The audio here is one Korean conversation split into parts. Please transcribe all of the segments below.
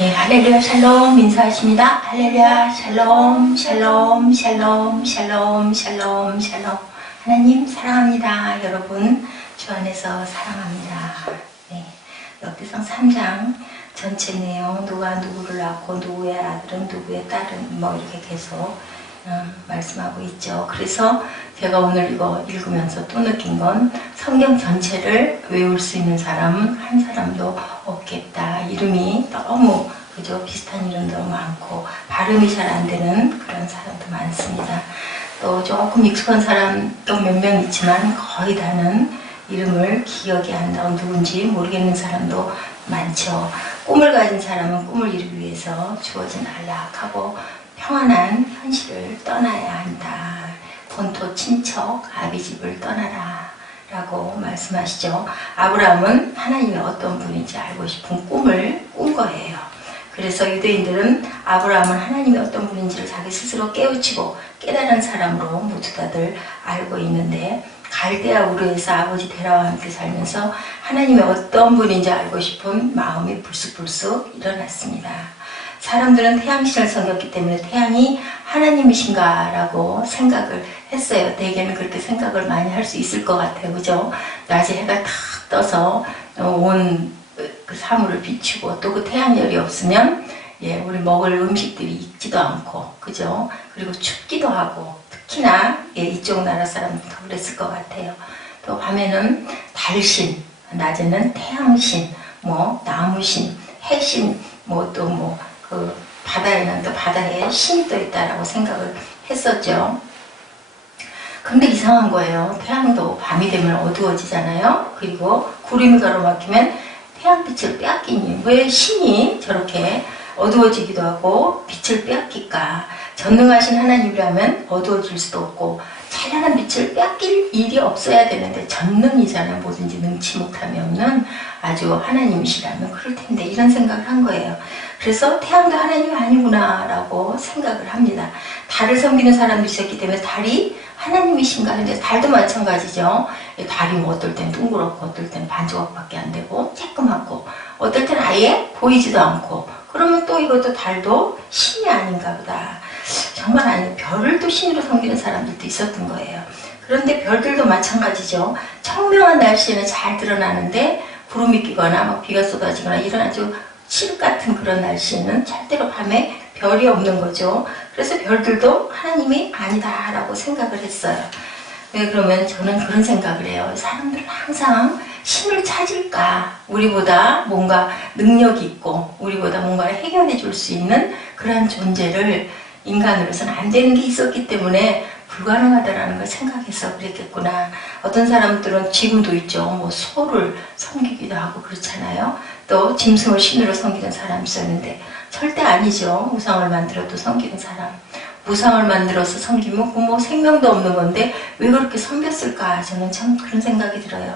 네, 할렐루야 샬롬 인사하십니다. 할렐루야 샬롬 샬롬 샬롬 샬롬 샬롬 샬롬. 하나님 사랑합니다. 여러분 주 안에서 사랑합니다. 네, 역대상 3장 전체 내용, 누가 누구를 낳고 누구의 아들은 누구의 딸은 뭐 이렇게 계속 말씀하고 있죠. 그래서 제가 오늘 이거 읽으면서 또 느낀 건 성경 전체를 외울 수 있는 사람은 한 사람도 없겠다. 이름이 너무 그죠? 비슷한 이름도 많고 발음이 잘 안 되는 그런 사람도 많습니다. 또 조금 익숙한 사람도 몇 명 있지만 거의 다는 이름을 기억이 안 나고 누군지 모르겠는 사람도 많죠. 꿈을 가진 사람은 꿈을 이루기 위해서 주어진 안락하고 평안한 현실을 떠나야 한다. 본토 친척 아비집을 떠나라 라고 말씀하시죠. 아브라함은 하나님이 어떤 분인지 알고 싶은 꿈을 꾼 거예요. 그래서 유대인들은 아브라함은 하나님이 어떤 분인지를 자기 스스로 깨우치고 깨달은 사람으로 모두 다들 알고 있는데, 갈대아 우르에서 아버지 데라와 함께 살면서 하나님이 어떤 분인지 알고 싶은 마음이 불쑥불쑥 일어났습니다. 사람들은 태양신을 섬겼기 때문에 태양이 하나님이신가 라고 생각을 했어요. 대개는 그렇게 생각을 많이 할 수 있을 것 같아요. 그죠? 낮에 해가 탁 떠서 온 그 사물을 비추고 또 그 태양열이 없으면 우리 먹을 음식들이 익지도 않고, 그죠? 그리고 춥기도 하고, 특히나 이쪽 나라 사람들 더 그랬을 것 같아요. 또 밤에는 달신, 낮에는 태양신, 뭐 나무신, 해신, 그 바다에는 또 바다에 신이 떠 있다라고 생각을 했었죠. 근데 이상한 거예요. 태양도 밤이 되면 어두워지잖아요. 그리고 구름이 가로막히면 태양빛을 빼앗기니 왜 신이 저렇게 어두워지기도 하고 빛을 빼앗길까? 전능하신 하나님이라면 어두워질 수도 없고 찬란한 빛을 빼앗길 일이 없어야 되는데, 전능이잖아요. 뭐든지 능치 못함이 없는 아주 하나님이시라면 그럴 텐데, 이런 생각을 한 거예요. 그래서 태양도 하나님이 아니구나 라고 생각을 합니다. 달을 섬기는 사람도 있었기 때문에 달이 하나님이신가 하는데, 달도 마찬가지죠. 달이 뭐 어떨 땐 둥그렇고 어떨 땐 반조각밖에 안 되고 쬐끄맣고 어떨 땐 아예 보이지도 않고, 그러면 또 이것도 달도 신이 아닌가 보다. 정말 아니에요. 별을 또 신으로 섬기는 사람들도 있었던 거예요. 그런데 별들도 마찬가지죠. 청명한 날씨에는 잘 드러나는데 구름이 끼거나 막 비가 쏟아지거나 이런 아주 칠흑 같은 그런 날씨에는 절대로 밤에 별이 없는 거죠. 그래서 별들도 하나님이 아니다라고 생각을 했어요. 왜 그러면 저는 그런 생각을 해요. 사람들은 항상 신을 찾을까? 우리보다 뭔가 능력이 있고 우리보다 뭔가를 해결해 줄 수 있는 그런 존재를 인간으로서는 안 되는 게 있었기 때문에 불가능하다라는 걸 생각해서 그랬겠구나. 어떤 사람들은 지금도 있죠. 뭐 소를 섬기기도 하고 그렇잖아요. 또 짐승을 신으로 섬기는 사람이 있었는데 절대 아니죠. 우상을 만들어도 섬기는 사람. 우상을 만들어서 섬기면 뭐 생명도 없는 건데 왜 그렇게 섬겼을까? 저는 참 그런 생각이 들어요.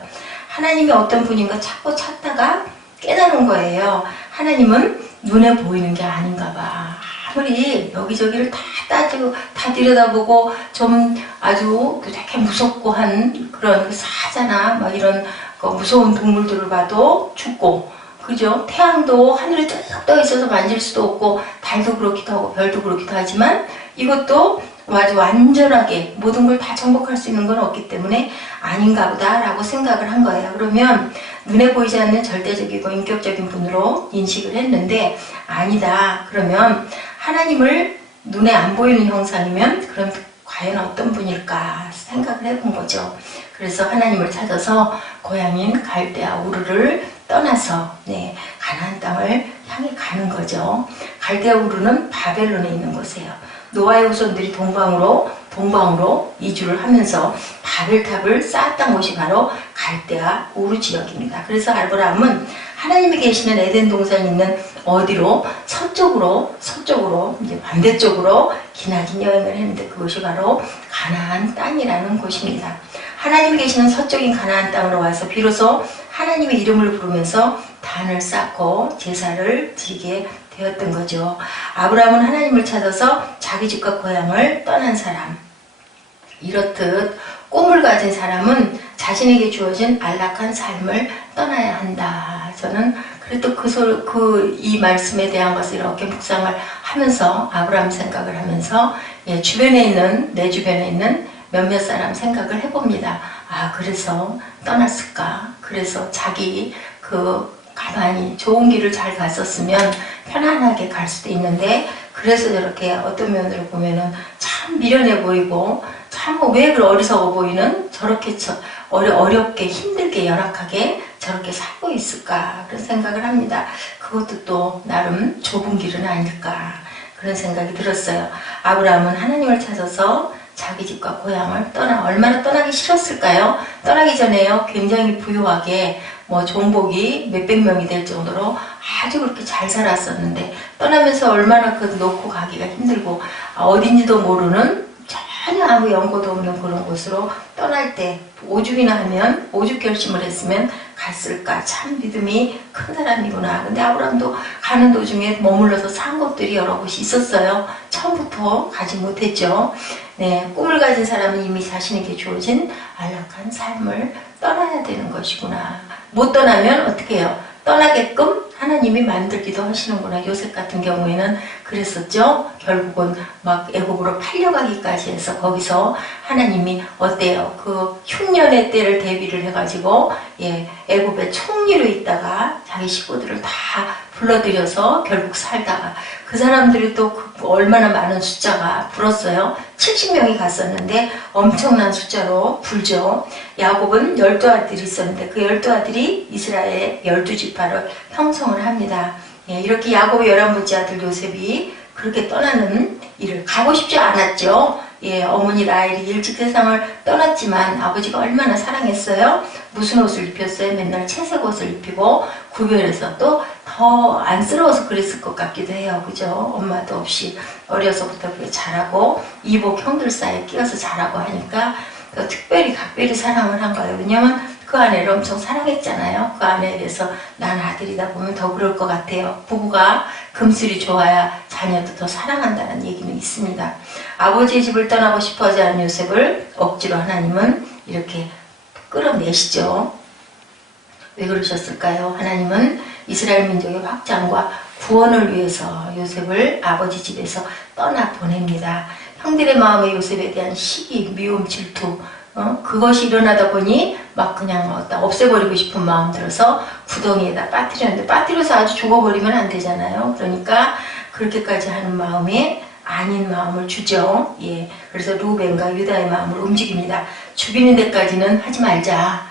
하나님이 어떤 분인가 찾고 찾다가 깨달은 거예요. 하나님은 눈에 보이는 게 아닌가 봐. 아무리 여기저기를 다 따지고 다 들여다보고 좀 아주 되게 무섭고 한 그런 사자나 막 이런 무서운 동물들을 봐도 죽고, 그죠? 태양도 하늘에 쭉 떠 있어서 만질 수도 없고 달도 그렇기도 하고 별도 그렇기도 하지만 이것도 아주 완전하게 모든 걸 다 정복할 수 있는 건 없기 때문에 아닌가 보다 라고 생각을 한 거예요. 그러면 눈에 보이지 않는 절대적이고 인격적인 분으로 인식을 했는데 아니다. 그러면 하나님을 눈에 안 보이는 형상이면 그럼 과연 어떤 분일까 생각을 해본 거죠. 그래서 하나님을 찾아서 고향인 갈대아 우르를 떠나서 가나안 땅을 향해 가는 거죠. 갈대아 우르는 바벨론에 있는 곳이에요. 노아의 후손들이 동방으로 이주를 하면서 바벨탑을 쌓았던 곳이 바로 갈대아 우르 지역입니다. 그래서 아브라함은 하나님이 계시는 에덴 동산이 있는 어디로 서쪽으로 이제 반대쪽으로 기나긴 여행을 했는데 그곳이 바로 가나안 땅이라는 곳입니다. 하나님이 계시는 서쪽인 가나안 땅으로 와서 비로소 하나님의 이름을 부르면서 단을 쌓고 제사를 드리게 되었던 거죠. 아브라함은 하나님을 찾아서 자기 집과 고향을 떠난 사람. 이렇듯 꿈을 가진 사람은 자신에게 주어진 안락한 삶을 떠나야 한다. 저는 그래도 이 말씀에 대한 것을 이렇게 묵상을 하면서 아브라함 생각을 하면서 예, 내 주변에 있는 몇몇 사람 생각을 해봅니다. 아, 그래서 떠났을까? 그래서 자기 가만히 좋은 길을 잘 갔었으면 편안하게 갈 수도 있는데, 그래서 저렇게 어떤 면으로 보면은 참 미련해 보이고, 참 왜 그렇게 어리석어 보이는, 저렇게 어렵게 힘들게 열악하게 저렇게 살고 있을까, 그런 생각을 합니다. 그것도 또 나름 좁은 길은 아닐까, 그런 생각이 들었어요. 아브라함은 하나님을 찾아서 자기 집과 고향을 얼마나 떠나기 싫었을까요? 떠나기 전에요, 굉장히 부유하게 종복이 몇백 명이 될 정도로 아주 그렇게 잘 살았었는데, 떠나면서 얼마나 놓고 가기가 힘들고, 어딘지도 모르는 전혀 아무 연고도 없는 그런 곳으로 떠날 때 오죽이나 하면, 오죽 결심을 했으면 갔을까. 참 믿음이 큰 사람이구나. 근데 아브라함도 가는 도중에 머물러서 산 곳들이 여러 곳이 있었어요. 처음부터 가지 못했죠. 네, 꿈을 가진 사람은 이미 자신에게 주어진 안락한 삶을 떠나야 되는 것이구나. 못 떠나면 어떻게 해요? 떠나게끔 하나님이 만들기도 하시는구나. 요셉 같은 경우에는 그랬었죠. 결국은 애굽으로 팔려가기까지 해서 거기서 하나님이 어때요? 흉년의 때를 대비를 해가지고 애굽의 총리로 있다가 자기 식구들을 다 불러들여서 결국 살다가 그 사람들이 또 얼마나 많은 숫자가 불었어요. 70명이 갔었는데 엄청난 숫자로 불죠. 야곱은 12아들이 있었는데 그 12아들이 이스라엘의 12지파를 형성을 합니다. 이렇게 야곱의 11번째 아들 요셉이 그렇게 떠나는 일을 가고 싶지 않았죠. 어머니 라헬이 일찍 세상을 떠났지만 아버지가 얼마나 사랑했어요. 무슨 옷을 입혔어요? 맨날 채색 옷을 입히고 구별해서 또 더 안쓰러워서 그랬을 것 같기도 해요. 그죠? 엄마도 없이 어려서부터 그렇게 자라고 이복 형들 사이에 끼어서 자라고 하니까 더 특별히 각별히 사랑을 한 거예요. 왜냐면 그 아내를 엄청 사랑했잖아요. 그 아내에 대해서 난 아들이다 보면 더 그럴 것 같아요. 부부가 금슬이 좋아야 자녀도 더 사랑한다는 얘기는 있습니다. 아버지의 집을 떠나고 싶어하지 않은 요셉을 억지로 하나님은 이렇게 끌어내시죠. 왜 그러셨을까요? 하나님은 이스라엘 민족의 확장과 구원을 위해서 요셉을 아버지 집에서 떠나보냅니다. 형들의 마음에 요셉에 대한 시기, 미움, 질투, 그것이 일어나다 보니 그냥 없애버리고 싶은 마음 들어서 구덩이에다 빠뜨렸는데, 빠뜨려서 아주 죽어버리면 안 되잖아요. 그러니까 그렇게까지 하는 마음에 아닌 마음을 주죠. 그래서 루벤과 유다의 마음을 움직입니다. 죽이는 데까지는 하지 말자.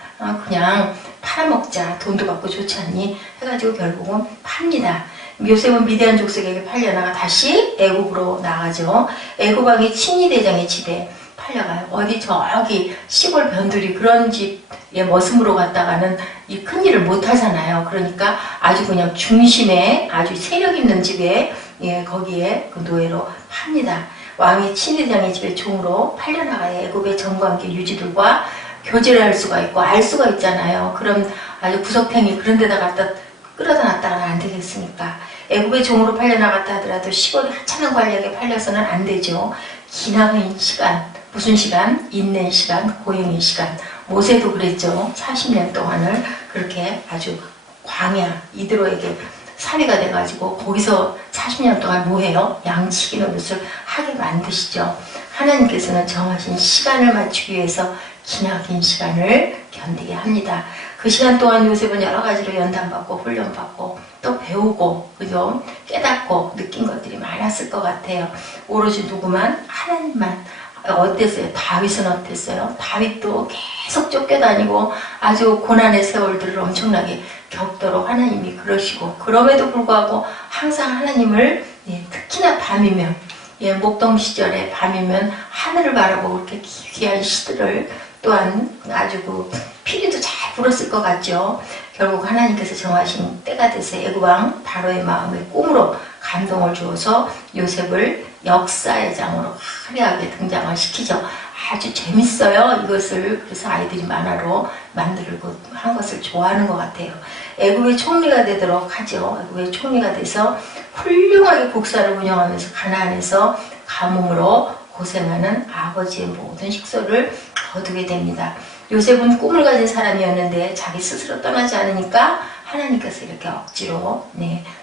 그냥 팔아먹자. 돈도 받고 좋지 않니? 해가지고 결국은 팝니다. 요셉은 미디안 족속에게 팔려나가 다시 애굽으로 나가죠. 애굽 왕의 친위대장의 집에 팔려가요. 어디 저기 시골 변두리 그런 집에 머슴으로 갔다가는 이 큰일을 못 하잖아요. 그러니까 아주 그냥 중심에 아주 세력 있는 집에 거기에 그 노예로 팝니다. 왕의 친위대장의 집에 종으로 팔려나가요. 애굽의 정관계 유지들과 교제를 할 수가 있고 알 수가 있잖아요. 그럼 아주 구석탱이 그런 데다 갖다 끌어다 놨다가는 안 되겠습니까? 애굽의 종으로 팔려나갔다 하더라도 시골 하찮은 관리에게 팔려서는 안 되죠. 기나긴 시간, 무슨 시간? 인내의 시간, 고행의 시간. 모세도 그랬죠. 40년 동안을 그렇게 아주 광야 이드로에게 살이가 돼가지고 거기서 40년 동안 뭐해요? 양치기 노릇을 하게 만드시죠. 하나님께서는 정하신 시간을 맞추기 위해서 기나긴 시간을 견디게 합니다. 그 시간 동안 요셉은 여러 가지로 연단받고 훈련받고 또 배우고 그죠? 깨닫고 느낀 것들이 많았을 것 같아요. 오로지 누구만? 하나님만. 어땠어요? 다윗은 어땠어요? 다윗도 계속 쫓겨다니고 아주 고난의 세월들을 엄청나게 겪도록 하나님이 그러시고, 그럼에도 불구하고 항상 하나님을 특히나 밤이면 목동 시절에 밤이면 하늘을 바라보고 그렇게 귀한 시들을 또한 아주 피리도 잘 불었을 것 같죠. 결국 하나님께서 정하신 때가 돼서 애굽왕 바로의 마음에 꿈으로 감동을 주어서 요셉을 역사의 장으로 화려하게 등장을 시키죠. 아주 재밌어요. 이것을 그래서 아이들이 만화로 만들고 한 것을 좋아하는 것 같아요. 애굽의 총리가 되도록 하죠. 애굽의 총리가 돼서 훌륭하게 국사를 운영하면서 가나안에서 가뭄으로 고생하는 아버지의 모든 식소를 거두게 됩니다. 요셉은 꿈을 가진 사람이었는데 자기 스스로 떠나지 않으니까 하나님께서 이렇게 억지로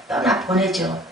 떠나 보내죠.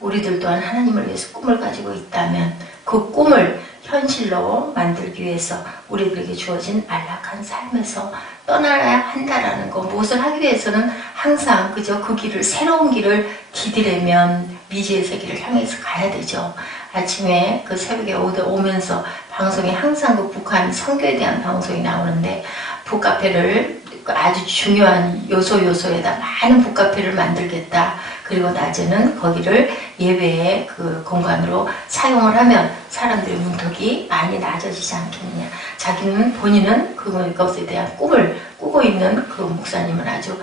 우리들 또한 하나님을 위해서 꿈을 가지고 있다면 그 꿈을 현실로 만들기 위해서 우리들에게 주어진 안락한 삶에서 떠나야 한다라는 거. 무엇을 하기 위해서는 항상 그저 그 길을, 새로운 길을 디디려면 미지의 세계를 향해서 가야 되죠. 아침에 그 새벽에 오면서 방송에 항상 그 북한 선교에 대한 방송이 나오는데, 북카페를 아주 중요한 요소에다 많은 북카페를 만들겠다. 그리고 낮에는 거기를 예배의 그 공간으로 사용을 하면 사람들의 문턱이 많이 낮아지지 않겠느냐. 자기는 본인은 그것에 대한 꿈을 꾸고 있는 그 목사님은 아주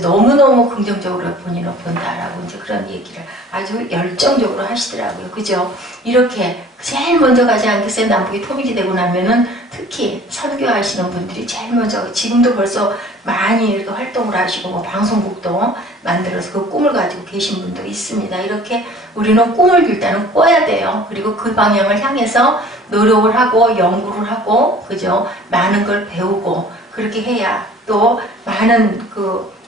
너무너무 긍정적으로 본인을 본다라고 이제 그런 얘기를 아주 열정적으로 하시더라고요. 그죠? 이렇게 제일 먼저 가지 않겠어요? 남북이 통일이 되고 나면은 특히 선교하시는 분들이 제일 먼저, 지금도 벌써 많이 이렇게 활동을 하시고 뭐 방송국도 만들어서 그 꿈을 가지고 계신 분도 있습니다. 이렇게 우리는 꿈을 일단은 꿔야 돼요. 그리고 그 방향을 향해서 노력을 하고 연구를 하고, 그죠? 많은 걸 배우고 그렇게 해야 또 많은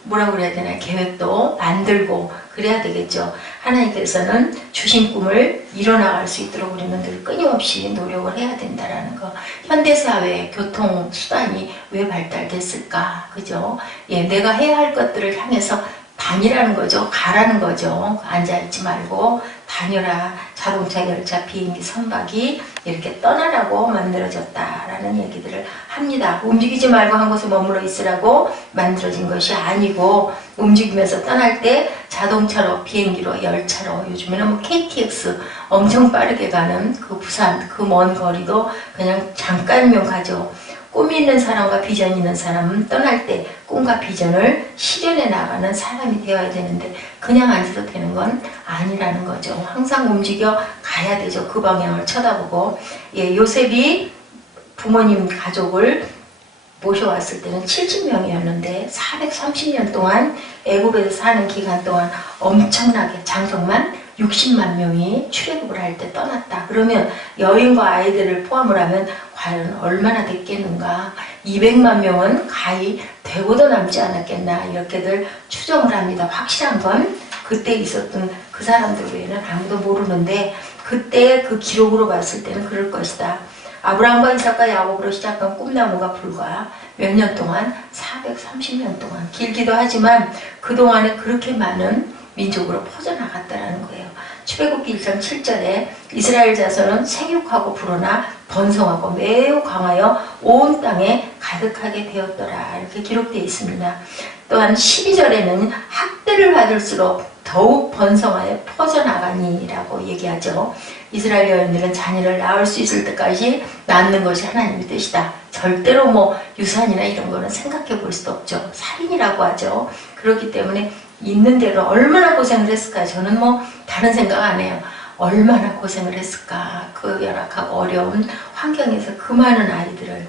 뭐라고 그래야 되나, 계획도 만들고 그래야 되겠죠. 하나님께서는 주신 꿈을 이뤄나갈 수 있도록 우리는 늘 끊임없이 노력을 해야 된다라는 거. 현대사회의 교통수단이 왜 발달됐을까? 그죠? 내가 해야 할 것들을 향해서 다니라는 거죠. 가라는 거죠. 앉아있지 말고 다녀라. 자동차, 열차, 비행기, 선박이 이렇게 떠나라고 만들어졌다라는 얘기들을 합니다. 움직이지 말고 한 곳에 머물러 있으라고 만들어진 것이 아니고, 움직이면서 떠날 때 자동차로, 비행기로, 열차로, 요즘에는 뭐 KTX 엄청 빠르게 가는 그 부산 그 먼 거리도 그냥 잠깐이면 가죠. 꿈이 있는 사람과 비전이 있는 사람은 떠날 때 꿈과 비전을 실현해 나가는 사람이 되어야 되는데 그냥 앉아서 되는 건 아니라는 거죠. 항상 움직여 가야 되죠. 그 방향을 쳐다보고. 요셉이 부모님 가족을 모셔왔을 때는 70명이었는데 430년 동안 애굽에서 사는 기간 동안 엄청나게 장정만 60만 명이 출애굽을 할 때 떠났다. 그러면 여인과 아이들을 포함을 하면 과연 얼마나 됐겠는가. 200만 명은 가히 되고도 남지 않았겠나, 이렇게들 추정을 합니다. 확실한 건 그때 있었던 그 사람들 외에는 아무도 모르는데, 그때 그 기록으로 봤을 때는 그럴 것이다. 아브라함과 이삭과 야곱으로 시작한 꿈나무가 불과 몇 년 동안, 430년 동안, 길기도 하지만 그동안에 그렇게 많은 민족으로 퍼져나갔다라는 거예요. 출애굽기 1장 7절에 이스라엘 자손은 생육하고 불어나 번성하고 매우 강하여 온 땅에 가득하게 되었더라, 이렇게 기록되어 있습니다. 또한 12절에는 학대를 받을수록 더욱 번성하여 퍼져나가니라고 얘기하죠. 이스라엘 여인들은 자녀를 낳을 수 있을 때까지 낳는 것이 하나님의 뜻이다. 절대로 뭐 유산이나 이런 거는 생각해 볼 수도 없죠. 살인이라고 하죠. 그렇기 때문에 있는 대로 얼마나 고생을 했을까. 저는 뭐 다른 생각 안 해요. 얼마나 고생을 했을까. 그 열악하고 어려운 환경에서 그 많은 아이들을.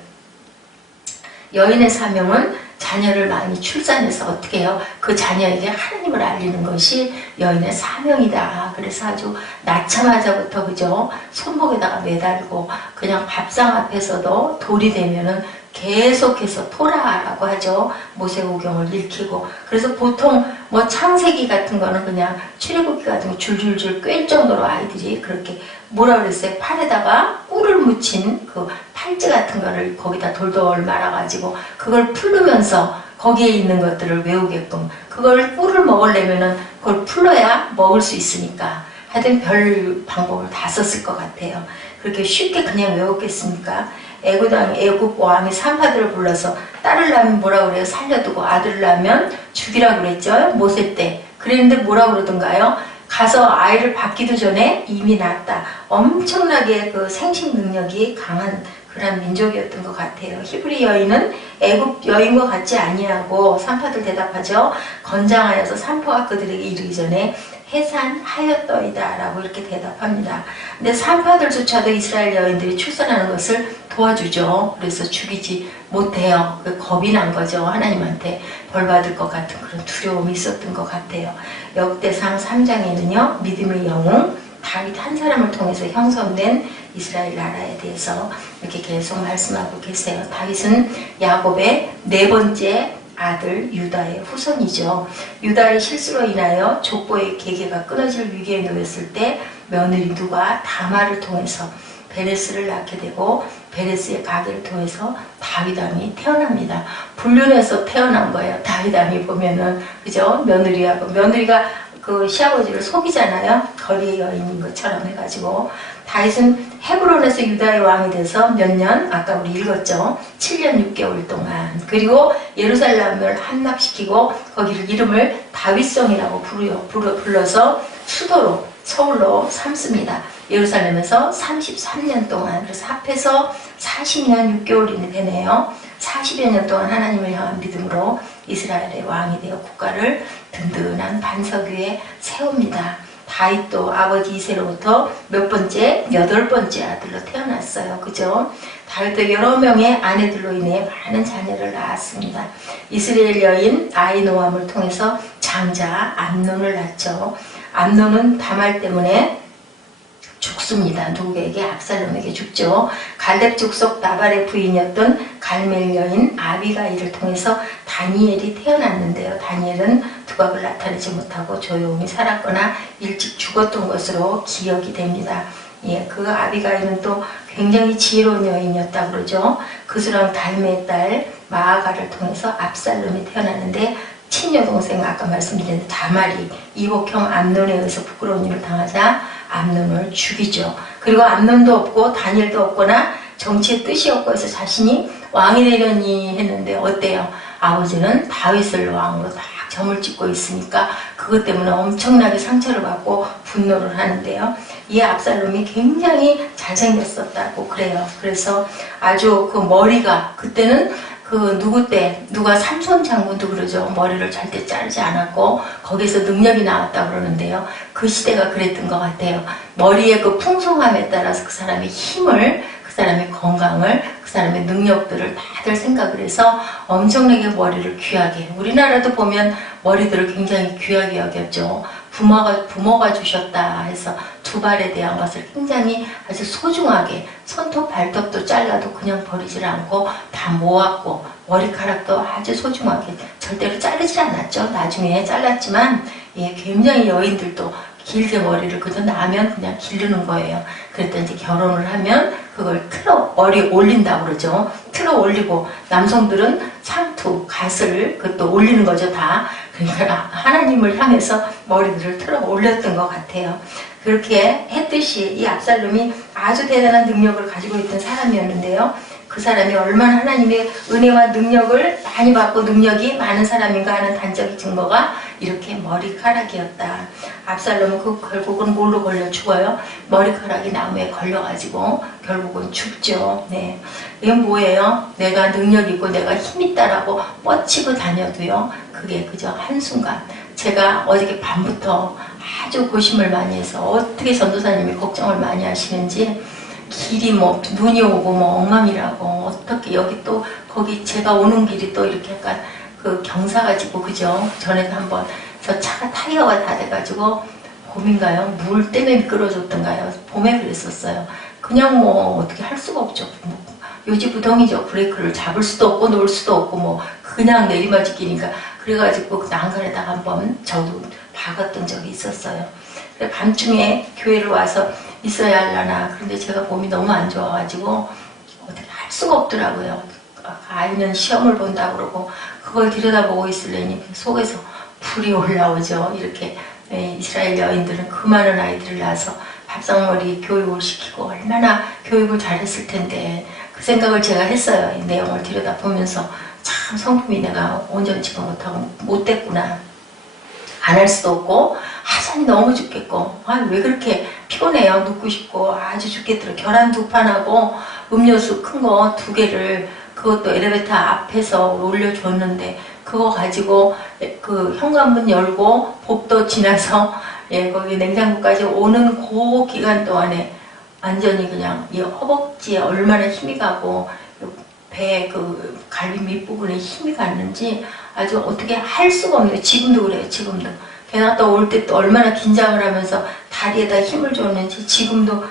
여인의 사명은 자녀를 많이 출산해서 어떻게 해요? 그 자녀에게 하나님을 알리는 것이 여인의 사명이다. 그래서 아주 낳자마자부터, 그죠? 손목에다가 매달고 그냥 밥상 앞에서도 돌이 되면은 계속해서 토라라고 하죠. 모세오경을 읽히고. 그래서 보통 뭐 창세기 같은 거는 그냥 출애굽기 같은 거 줄줄줄 꿰 정도로 아이들이 그렇게 뭐라 그랬어요? 팔에다가 꿀을 묻힌 그 팔찌 같은 거를 거기다 돌돌 말아가지고 그걸 풀르면서 거기에 있는 것들을 외우게끔, 그걸 꿀을 먹으려면은 그걸 풀러야 먹을 수 있으니까 하여튼 별 방법을 다 썼을 것 같아요. 그렇게 쉽게 그냥 외웠겠습니까? 애굽 왕이 산파들을 불러서 딸을 낳으면 뭐라 그래요? 살려두고, 아들을 낳으면 죽이라 그랬죠. 모세 때. 그랬는데 뭐라 그러던가요? 가서 아이를 받기도 전에 이미 낳았다. 엄청나게 그 생식 능력이 강한 그런 민족이었던 것 같아요. 히브리 여인은 애굽 여인과 같지 아니하고, 산파들 대답하죠. 건장하여서 산파가 그들에게 이르기 전에 해산하였더이다 라고 이렇게 대답합니다. 근데 산파들조차도 이스라엘 여인들이 출산하는 것을 도와주죠. 그래서 죽이지 못해요. 겁이 난 거죠. 하나님한테 벌 받을 것 같은 그런 두려움이 있었던 것 같아요. 역대상 3장에는요 믿음의 영웅 다윗 한 사람을 통해서 형성된 이스라엘 나라에 대해서 이렇게 계속 말씀하고 계세요. 다윗은 야곱의 네 번째 아들 유다의 후손이죠. 유다의 실수로 인하여 족보의 계계가 끊어질 위기에 놓였을 때 며느리 누가 다말을 통해서 베레스를 낳게 되고 베레스의 가게를 통해서 다윗왕이 태어납니다. 불륜해서 태어난 거예요. 다윗왕이 보면은 그죠? 며느리가 그 시아버지를 속이잖아요. 거리의 여인인 것처럼 해가지고 다윗은 헤브론에서 유다의 왕이 돼서 몇 년? 아까 우리 읽었죠. 7년 6개월 동안. 그리고 예루살렘을 함락시키고 거기를 이름을 다윗성이라고 불러서 수도로 서울로 삼습니다. 예루살렘에서 33년 동안, 그래서 합해서 40년 6개월이 되네요. 40여 년 동안 하나님을 향한 믿음으로 이스라엘의 왕이 되어 국가를 든든한 반석 위에 세웁니다. 다윗도 아버지 이새로부터 몇 번째? 8번째 아들로 태어났어요. 그죠? 다윗도 여러 명의 아내들로 인해 많은 자녀를 낳았습니다. 이스라엘 여인 아히노암을 통해서 장자 암논을 낳죠. 암논은 다말 때문에 죽습니다. 누구에게? 압살롬에게 죽죠. 갈렙 족속 나발의 부인이었던 갈멜 여인 아비가일을 통해서 다니엘이 태어났는데요. 다니엘은 두각을 나타내지 못하고 조용히 살았거나 일찍 죽었던 것으로 기억이 됩니다. 예, 그 아비가일은 또 굉장히 지혜로운 여인이었다 그러죠. 그 사람 갈멜의 딸 마아가를 통해서 압살롬이 태어났는데 친여동생 아까 말씀드린 다말이 이복형 암논에 의해서 부끄러운 일을 당하자 암논을 죽이죠. 그리고 암논도 없고 다니엘도 없거나 정치의 뜻이 없고 해서 자신이 왕이 되려니 했는데 어때요? 아버지는 다윗을 왕으로 딱 점을 찍고 있으니까 그것 때문에 엄청나게 상처를 받고 분노를 하는데요. 이 압살롬이 굉장히 잘생겼었다고 그래요. 그래서 아주 그 머리가 그때는 누가 삼손 장군도 그러죠. 머리를 절대 자르지 않았고 거기서 능력이 나왔다고 그러는데요. 그 시대가 그랬던 것 같아요. 머리의 그 풍성함에 따라서 그 사람의 힘을, 그 사람의 건강을, 그 사람의 능력들을 다들 생각을 해서 엄청나게 머리를 귀하게, 우리나라도 보면 머리들을 굉장히 귀하게 여겼죠. 부모가 주셨다 해서 두발에 대한 것을 굉장히 아주 소중하게 손톱 발톱도 잘라도 그냥 버리질 않고 다 모았고 머리카락도 아주 소중하게 절대로 자르지 않았죠. 나중에 잘랐지만 예, 굉장히 여인들도 길게 머리를 그저 나면 그냥 기르는 거예요. 그랬더니 이제 결혼을 하면 그걸 머리 올린다고 그러죠. 틀어 올리고 남성들은 상투, 가슬을 그것도 올리는 거죠. 다. 그러니까 하나님을 향해서 머리들을 틀어 올렸던 것 같아요. 그렇게 했듯이 이 압살롬이 아주 대단한 능력을 가지고 있던 사람이었는데요. 그 사람이 얼마나 하나님의 은혜와 능력을 많이 받고 능력이 많은 사람인가 하는 단적인 증거가 이렇게 머리카락이었다. 압살롬은 결국은 뭘로 걸려 죽어요? 머리카락이 나무에 걸려가지고 결국은 죽죠. 네. 이건 뭐예요? 내가 능력 있고 내가 힘 있다라고 뻗치고 다녀도요. 그게 그저 한순간. 제가 어저께 밤부터 아주 고심을 많이 해서 어떻게 전도사님이 걱정을 많이 하시는지 길이 눈이 오고 엉망이라고 어떻게 여기 또 거기 제가 오는 길이 또 이렇게 약간 그 경사가지고 그죠? 전에도 한번 저 차가 타이어가 다 돼가지고 봄인가요? 물 때문에 미끄러졌던가요? 봄에 그랬었어요. 그냥 어떻게 할 수가 없죠. 요지부동이죠. 브레이크를 잡을 수도 없고 놓을 수도 없고 그냥 내리막이니까 그래가지고 그 난간에다가 한번 저도 박았던 적이 있었어요. 밤중에 교회를 와서 있어야 하려나. 그런데 제가 몸이 너무 안 좋아가지고 어떻게 할 수가 없더라고요. 아이는 시험을 본다고 그러고 그걸 들여다보고 있으려니 속에서 불이 올라오죠. 이렇게 이스라엘 여인들은 그 많은 아이들을 낳아서 밥상머리 교육을 시키고 얼마나 교육을 잘했을 텐데 그 생각을 제가 했어요. 이 내용을 들여다보면서 참 성품이 내가 온전치 못하고 못됐구나. 안 할 수도 없고 하산이 너무 죽겠고 왜 그렇게 피곤해요. 눕고 싶고 아주 죽겠더라. 계란 2판하고 음료수 큰 거 2개를 그것도 엘리베이터 앞에서 올려줬는데 그거 가지고 그 현관문 열고 복도 지나서 거기 냉장고까지 오는 그 기간 동안에 완전히 그냥 이 허벅지에 얼마나 힘이 가고 배 그 갈비 밑부분에 힘이 갔는지 아주 어떻게 할 수가 없네요. 지금도 그래요. 지금도. 게다가 올 때 또 얼마나 긴장을 하면서 다리에다 힘을 줬는지 지금도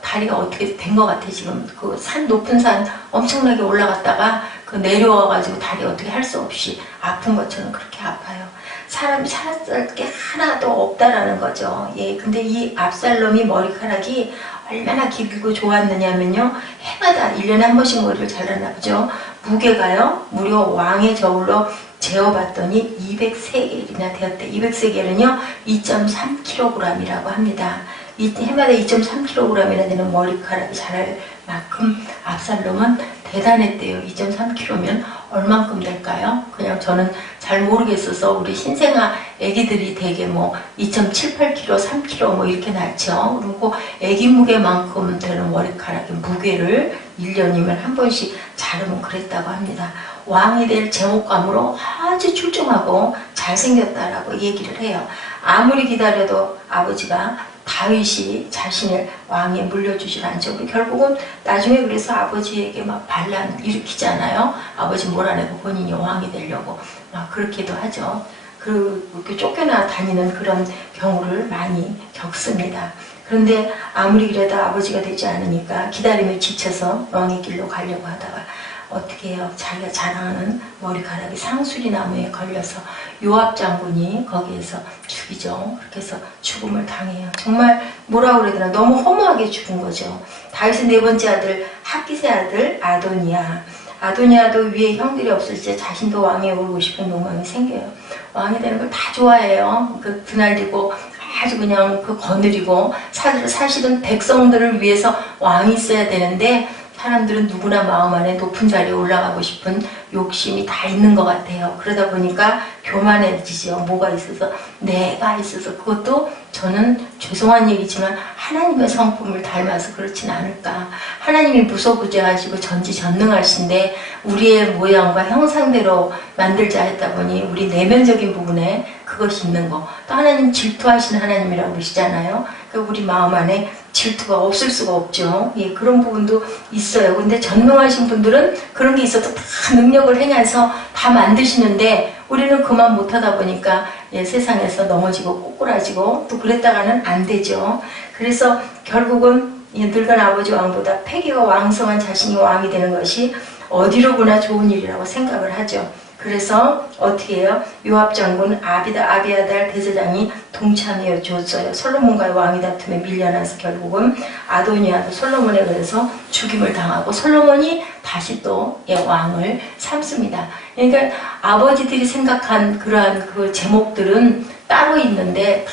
다리가 어떻게 된 것 같아. 지금 그 높은 산 엄청나게 올라갔다가 그 내려와가지고 다리 어떻게 할 수 없이 아픈 것처럼 그렇게 아파요. 사람이 살았을 게 하나도 없다라는 거죠. 예, 근데 이 압살롬이 머리카락이 얼마나 길고 좋았느냐면요, 해마다 1년에 한 번씩 머리를 잘랐나 보죠. 무게가요, 무려 왕의 저울로 재어봤더니 200세겔이나 되었대. 200세겔은요 2.3kg이라고 합니다. 해마다 2.3kg이나 되는 머리카락이 자랄 만큼 압살롬은 대단했대요. 2.3kg면 얼만큼 될까요? 그냥 저는 잘 모르겠어서 우리 신생아 애기들이 되게 뭐 2.78kg, 3kg 뭐 이렇게 낳죠. 그리고 애기 무게만큼 되는 머리카락의 무게를 1년이면 한 번씩 자르면 그랬다고 합니다. 왕이 될 제목감으로 아주 출중하고 잘생겼다라고 얘기를 해요. 아무리 기다려도 아버지가 다윗이 자신을 왕에 물려주질 않죠. 결국은 나중에 그래서 아버지에게 막 반란 일으키잖아요. 아버지 몰아내고 본인이 왕이 되려고 막 그렇게도 하죠. 그렇게 쫓겨나 다니는 그런 경우를 많이 겪습니다. 그런데 아무리 그래도 아버지가 되지 않으니까 기다림에 지쳐서 왕의 길로 가려고 하다가 어떻게 해요? 자기가 자랑하는 머리카락이 상수리 나무에 걸려서 요압 장군이 거기에서 죽이죠. 그렇게 해서 죽음을 당해요. 정말 뭐라고 그래야 되나, 너무 허무하게 죽은 거죠. 다윗의 네 번째 아들 학깃의 아들 아도니아도 위에 형들이 없을 때 자신도 왕에 오르고 싶은 욕망이 생겨요. 왕이 되는 걸 다 좋아해요. 드날리고 아주 그냥 거느리고, 사실은 백성들을 위해서 왕이 있어야 되는데 사람들은 누구나 마음 안에 높은 자리에 올라가고 싶은 욕심이 다 있는 것 같아요. 그러다 보니까 교만해지죠. 뭐가 있어서, 내가 있어서. 그것도 저는 죄송한 얘기지만 하나님의 성품을 닮아서 그렇진 않을까. 하나님이 무소부재하시고 전지전능하신데 우리의 모양과 형상대로 만들자 했다 보니 우리 내면적인 부분에 그것이 있는 거. 또 하나님 질투하시는 하나님이라고 그러시잖아요. 그러니까 우리 마음 안에 질투가 없을 수가 없죠. 예, 그런 부분도 있어요. 근데 전능하신 분들은 그런 게 있어도 다 능력을 행해서 다 만드시는데 우리는 그만 못하다 보니까 예, 세상에서 넘어지고 꼬꾸라지고 또 그랬다가는 안 되죠. 그래서 결국은 늙은 아버지 왕보다 패기가 왕성한 자신이 왕이 되는 것이 어디로구나 좋은 일이라고 생각을 하죠. 그래서 어떻게 해요? 요압 장군 아비아달 대제장이 동참해 줬어요. 솔로몬과의 왕위 다툼에 밀려나서 결국은 아도니아도 솔로몬에 의해서 죽임을 당하고 솔로몬이 다시 또 왕을 삼습니다. 그러니까 아버지들이 생각한 그러한 그 제목들은 따로 있는데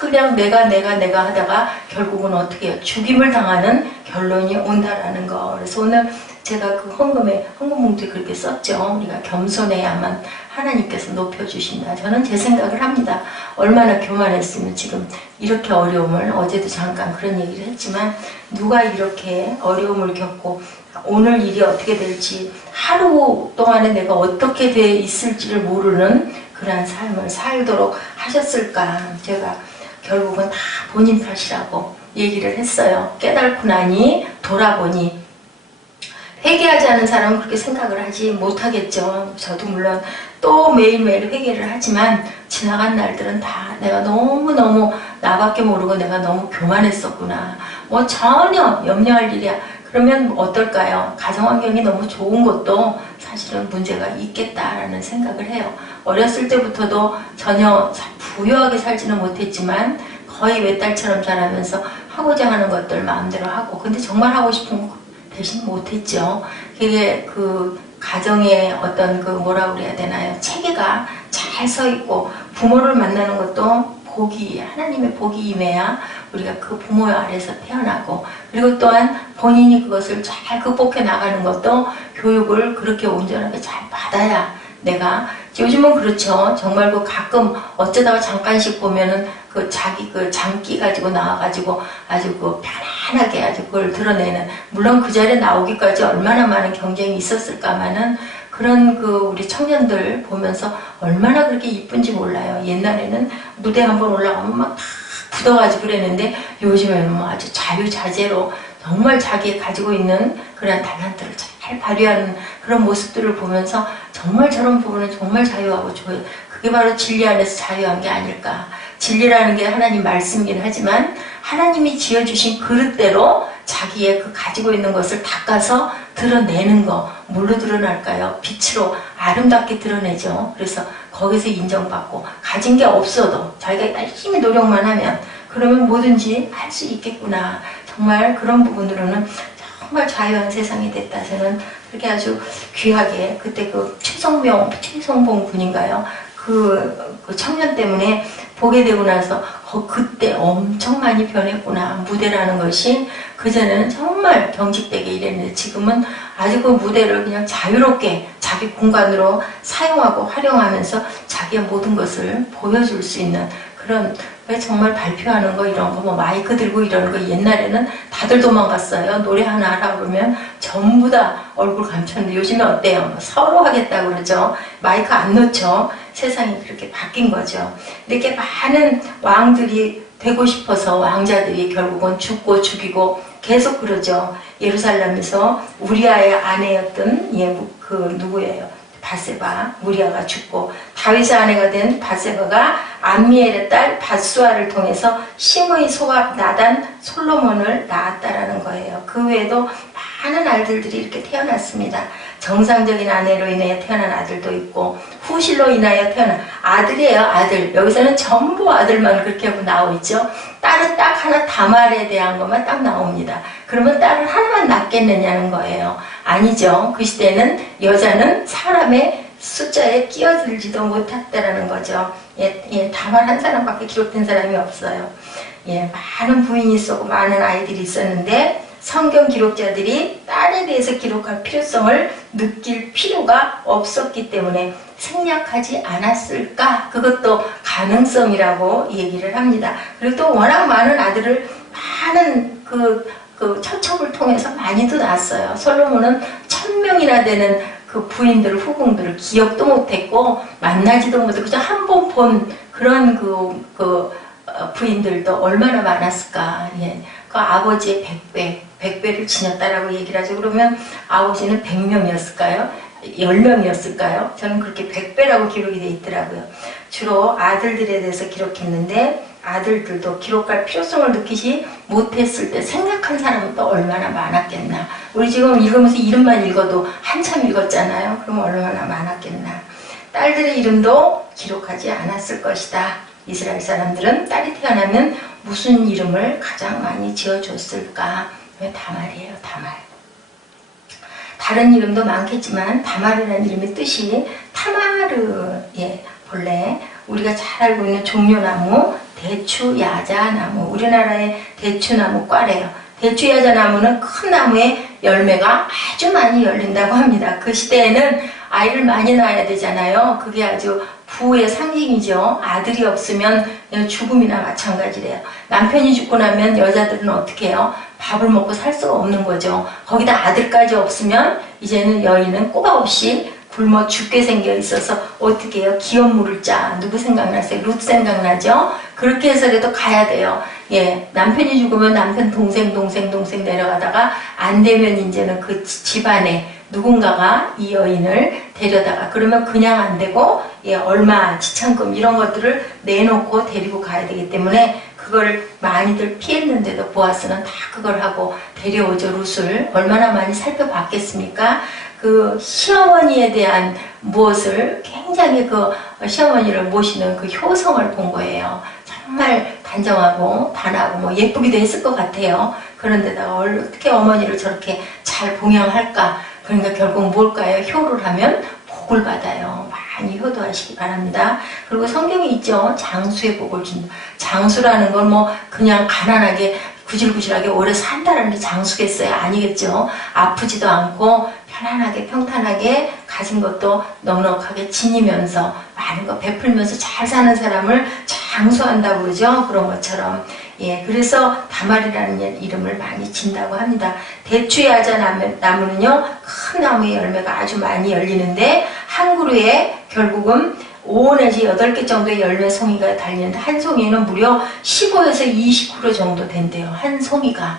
그냥 내가 하다가 결국은 어떻게 해요? 죽임을 당하는 결론이 온다라는 거. 그래서 오늘 제가 그 헌금봉투에 그렇게 썼죠. 우리가 겸손해야만 하나님께서 높여주신다. 저는 제 생각을 합니다. 얼마나 교만했으면 지금 이렇게 어려움을, 어제도 잠깐 그런 얘기를 했지만 누가 이렇게 어려움을 겪고 오늘 일이 어떻게 될지, 하루 동안에 내가 어떻게 돼 있을지를 모르는 그러한 삶을 살도록 하셨을까. 제가 결국은 다 본인 탓이라고 얘기를 했어요. 깨닫고 나니 돌아보니. 회개하지 않은 사람은 그렇게 생각을 하지 못하겠죠. 저도 물론 또 매일매일 회개를 하지만 지나간 날들은 다 내가 너무너무 나밖에 모르고 내가 너무 교만했었구나. 뭐 전혀 염려할 일이야. 그러면 어떨까요? 가정환경이 너무 좋은 것도 사실은 문제가 있겠다라는 생각을 해요. 어렸을 때부터도 전혀 부유하게 살지는 못했지만 거의 외딸처럼 자라면서 하고자 하는 것들 마음대로 하고, 근데 정말 하고 싶은 거 대신 못했죠. 그게 그 가정의 어떤 그 뭐라 그래야 되나요? 체계가 잘 서 있고 부모를 만나는 것도 복이, 하나님의 복이 임해야 우리가 그 부모 아래에서 태어나고, 그리고 또한 본인이 그것을 잘 극복해 나가는 것도 교육을 그렇게 온전하게 잘 받아야 내가, 요즘은 그렇죠. 정말 그 가끔 어쩌다가 잠깐씩 보면은 그 자기 그 장기 가지고 나와가지고 아주 그 편안하게 아주 그걸 드러내는, 물론 그 자리에 나오기까지 얼마나 많은 경쟁이 있었을까마는 그런 그 우리 청년들 보면서 얼마나 그렇게 이쁜지 몰라요. 옛날에는 무대 한번 올라가면 막 다 굳어가지고 그랬는데 요즘에는 뭐 아주 자유자재로 정말 자기 가지고 있는 그런 달란트를 잘 발휘하는 그런 모습들을 보면서 정말 저런 부분은 정말 자유하고 좋아요. 그게 바로 진리 안에서 자유한 게 아닐까. 진리라는 게 하나님 말씀이긴 하지만 하나님이 지어주신 그릇대로 자기의 그 가지고 있는 것을 닦아서 드러내는 거, 뭘로 드러날까요? 빛으로 아름답게 드러내죠. 그래서 거기서 인정받고 가진 게 없어도 자기가 열심히 노력만 하면 그러면 뭐든지 할 수 있겠구나. 정말 그런 부분으로는 정말 자유한 세상이 됐다. 저는 그렇게 아주 귀하게 그때 그 최성봉 군인가요? 그 청년 때문에 보게 되고 나서 그때 엄청 많이 변했구나. 무대라는 것이 그전에는 정말 경직되게 이랬는데 지금은 아주 그 무대를 그냥 자유롭게 자기 공간으로 사용하고 활용하면서 자기의 모든 것을 보여줄 수 있는 그런 정말 발표하는 거 이런 거 뭐 마이크 들고 이러는 거 옛날에는 다들 도망갔어요. 노래 하나 하라고 그러면 전부 다 얼굴 감췄는데 요즘에 어때요? 서로 하겠다고 그러죠. 마이크 안 놓죠. 세상이 그렇게 바뀐 거죠. 이렇게 많은 왕들이 되고 싶어서 왕자들이 결국은 죽고 죽이고 계속 그러죠. 예루살렘에서 우리아의 아내였던 그 누구예요? 바세바, 우리아가 죽고 다윗의 아내가 된 바세바가 암미엘의 딸 밧수아를 통해서 심의 소압 나단 솔로몬을 낳았다라는 거예요. 그 외에도 많은 아들들이 이렇게 태어났습니다. 정상적인 아내로 인해 태어난 아들도 있고 후실로 인하여 태어난 아들이에요. 아들. 여기서는 전부 아들만 그렇게 하고 나오고 있죠. 딸은 딱 하나 다말에 대한 것만 딱 나옵니다. 그러면 딸을 하나만 낳겠느냐는 거예요. 아니죠. 그 시대는 여자는 사람의 숫자에 끼어들지도 못했다라는 거죠. 다말 한 사람밖에 기록된 사람이 없어요. 많은 부인이 있었고 많은 아이들이 있었는데 성경 기록자들이 딸에 대해서 기록할 필요성을 느낄 필요가 없었기 때문에 생략하지 않았을까? 그것도 가능성이라고 얘기를 합니다. 그리고 또 워낙 많은 아들을 많은 그 처첩을 통해서 많이도 낳았어요. 솔로몬은 1000명이나 되는 그 부인들, 후궁들을 기억도 못했고 만나지도 못했고 그저 한 번 본 그런 부인들도 얼마나 많았을까. 그 아버지의 100배를 지녔다라고 얘기를 하죠. 그러면 아버지는 100명이었을까요? 10명이었을까요? 저는 그렇게 100배라고 기록이 되어 있더라고요. 주로 아들들에 대해서 기록했는데 아들들도 기록할 필요성을 느끼지 못했을 때 생각한 사람은 또 얼마나 많았겠나. 우리 지금 읽으면서 이름만 읽어도 한참 읽었잖아요. 그럼 얼마나 많았겠나. 딸들의 이름도 기록하지 않았을 것이다. 이스라엘 사람들은 딸이 태어나면 무슨 이름을 가장 많이 지어줬을까? 다말이에요. 다말. 다른 이름도 많겠지만 다말이라는 이름의 뜻이 타마르. 본래 우리가 잘 알고 있는 종려나무 대추야자나무, 우리나라의 대추나무 과래요. 대추야자나무는 큰 나무에 열매가 아주 많이 열린다고 합니다. 그 시대에는 아이를 많이 낳아야 되잖아요. 그게 아주 부의 상징이죠. 아들이 없으면 죽음이나 마찬가지래요. 남편이 죽고 나면 여자들은 어떻게 해요? 밥을 먹고 살 수가 없는 거죠. 거기다 아들까지 없으면 이제는 여인은 꼬박 없이 굶어 죽게 생겨 있어서 어떻게 해요? 기업 물을 자. 누구 생각나세요? 룻 생각나죠? 그렇게 해서라도 가야 돼요. 남편이 죽으면 남편 동생 내려가다가 안 되면 이제는 그 집안에 누군가가 이 여인을 데려다가 그러면 그냥 안 되고 얼마 지참금 이런 것들을 내놓고 데리고 가야 되기 때문에 그걸 많이들 피했는데도 보아스는 다 그걸 하고 데려오죠. 룻을 얼마나 많이 살펴봤겠습니까? 그 시어머니에 대한 무엇을 굉장히 그 시어머니를 모시는 그 효성을 본 거예요. 정말 단정하고 단하고 뭐 예쁘기도 했을 것 같아요. 그런데다가 어떻게 어머니를 저렇게 잘 봉양할까? 그러니까 결국 뭘까요? 효를 하면 복을 받아요. 많이 효도하시기 바랍니다. 그리고 성경에 있죠. 장수의 복을 준다. 장수라는 건 뭐 그냥 가난하게 구질구질하게 오래 산다는 게 장수겠어요? 아니겠죠. 아프지도 않고 편안하게 평탄하게 가진 것도 넉넉하게 지니면서 많은 거 베풀면서 잘 사는 사람을 장수한다고 그러죠. 그런 것처럼. 그래서 다말이라는 이름을 많이 진다고 합니다. 대추야자 나무는요, 큰 나무의 열매가 아주 많이 열리는데 한 그루에 결국은 5 내지 8개 정도의 열매 송이가 달리는데 한 송이는 무려 15에서 20kg 정도 된대요. 한 송이가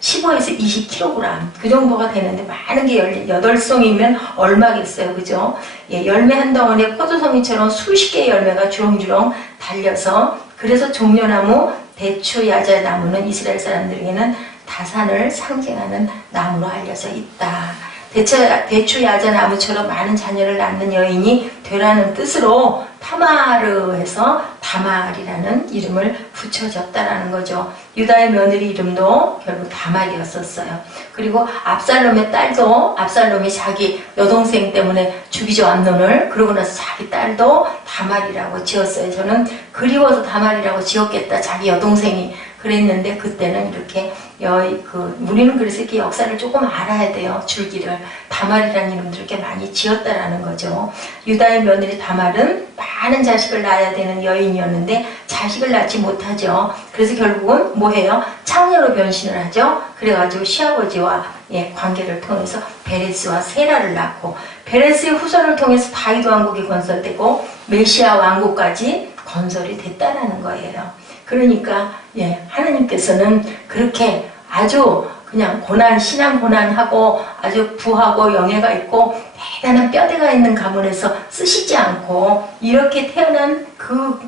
15에서 20kg 그 정도가 되는데 많은 게 열린 8송이면 얼마겠어요. 그죠? 열매 한 덩어리에 포도송이처럼 수십 개의 열매가 주렁주렁 달려서 그래서 종려나무, 대추, 야자나무는 이스라엘 사람들에게는 다산을 상징하는 나무로 알려져 있다. 대추, 야자나무처럼 많은 자녀를 낳는 여인이 되라는 뜻으로 타마르에서 다말이라는 이름을 붙여졌다라는 거죠. 유다의 며느리 이름도 결국 다말이었었어요. 그리고 압살롬의 딸도, 압살롬이 자기 여동생 때문에 죽이죠, 암논을. 그러고 나서 자기 딸도 다말이라고 지었어요. 저는 그리워서 다말이라고 지었겠다, 자기 여동생이. 그랬는데 그때는 이렇게 우리는 그래서 이렇게 역사를 조금 알아야 돼요. 줄기를. 다말이라는 이름들을 이렇게 많이 지었다라는 거죠. 유다의 며느리 다말은 많은 자식을 낳아야 되는 여인이었는데 자식을 낳지 못하죠. 그래서 결국은 뭐해요? 창녀로 변신을 하죠. 그래가지고 시아버지와 관계를 통해서 베레스와 세라를 낳고, 베레스의 후손을 통해서 다윗 왕국이 건설되고 메시아 왕국까지 건설이 됐다라는 거예요. 그러니까 하나님께서는 그렇게 아주 그냥 신앙 고난하고 아주 부하고 영예가 있고 대단한 뼈대가 있는 가문에서 쓰시지 않고 이렇게 태어난 그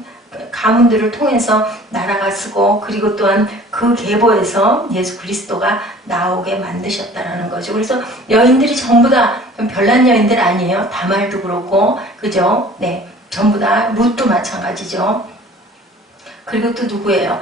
가문들을 통해서 나라가 쓰고, 그리고 또한 그 계보에서 예수 그리스도가 나오게 만드셨다라는 거죠. 그래서 여인들이 전부 다 별난 여인들 아니에요. 다말도 그렇고, 그죠? 네, 전부 다 룻도 마찬가지죠. 그리고 또 누구예요?